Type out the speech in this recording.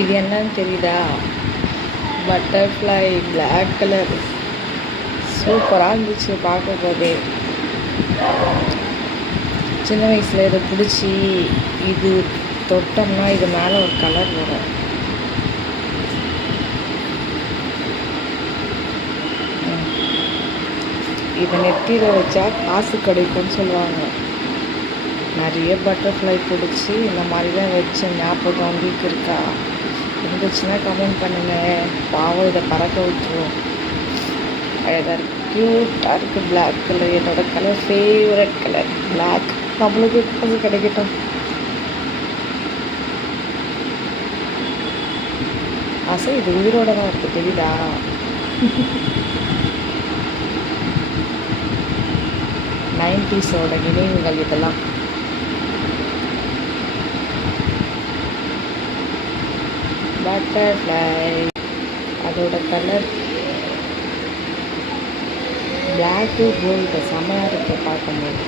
இது என்னன்னு தெரியுதா? Butterfly black colour. சூப்பராக இருந்துச்சு பார்க்க போதே. சின்ன வயசில் இதை பிடிச்சி இது தொட்டோம்னா இது மேலே ஒரு கலர் வரும். இதை நெத்தியில் வச்சா காசு கிடைக்கும்னு சொல்லுவாங்க. நிறைய பட்டர்ஃப்ளை பிடிச்சி இந்த மாதிரி தான் வச்ச ஞாபகம் உங்களுக்கு இருக்கா? இருந்துச்சுன்னா கமெண்ட் பண்ணுங்கள். பாவம் இதை பறக்க விட்டுருவோம். அழகாக இருக்குது, க்யூட்டாக இருக்குது. பிளாக் கலர் என்னோட கலர், ஃபேவரட் கலர் பிளாக். நம்மளுக்கு காசு கிடைக்கட்டும். ஆசை இது உயிரோட தான் இருக்குது, தெரியுதா? நைன்டிஸோட நினைவுகள் இதெல்லாம். பட்டர்ஃப்ளை அதோட கலர் பிளாக்கு கோல்டு செமையாக இருக்குது பார்க்கும்போது.